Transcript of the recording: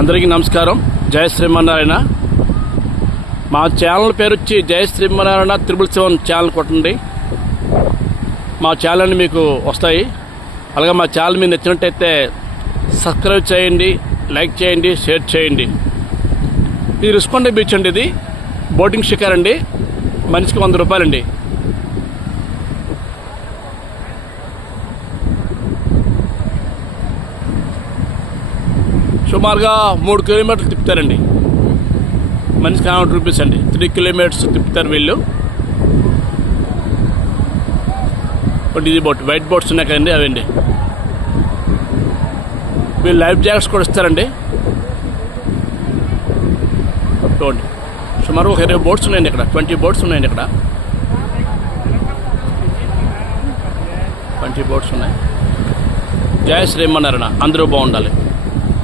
అందరికీ నమస్కారం. జయ శ్రీమన్నారాయణ. మా ఛానల్ పేరు వచ్చి జయ శ్రీమన్నారాయణ 777 ఛానల్ కొట్టండి. మా ఛానల్ని మీకు వస్తాయి. అలాగే మా ఛానల్ మీద నచ్చినట్టయితే సబ్స్క్రైబ్ చేయండి, లైక్ చేయండి, షేర్ చేయండి. ఇది రుషికొండ బీచ్ అండి. ఇది బోటింగ్ షికార్ అండి. మనిషికి 100 రూపాయలండి. సుమారుగా 3 కిలోమీటర్లు తిప్పుతారండి. మనిషికి 100 రూపీస్ అండి. 3 కిలోమీటర్స్ తిప్పుతారు వీళ్ళు. ఇది బోట్, వైట్ బోట్స్ ఉన్నాయి కదండి, అవండి. వీళ్ళు లైఫ్ జాకెట్స్ కూడా ఇస్తారండి. చూడండి, సుమారు ఒక 20 బోట్స్ ఉన్నాయండి ఇక్కడ. 20 బోట్స్ ఉన్నాయండి ఇక్కడ. 20 బోట్స్ ఉన్నాయి. జయ శ్రీమన్నారాయణ. అందరూ బాగుండాలి.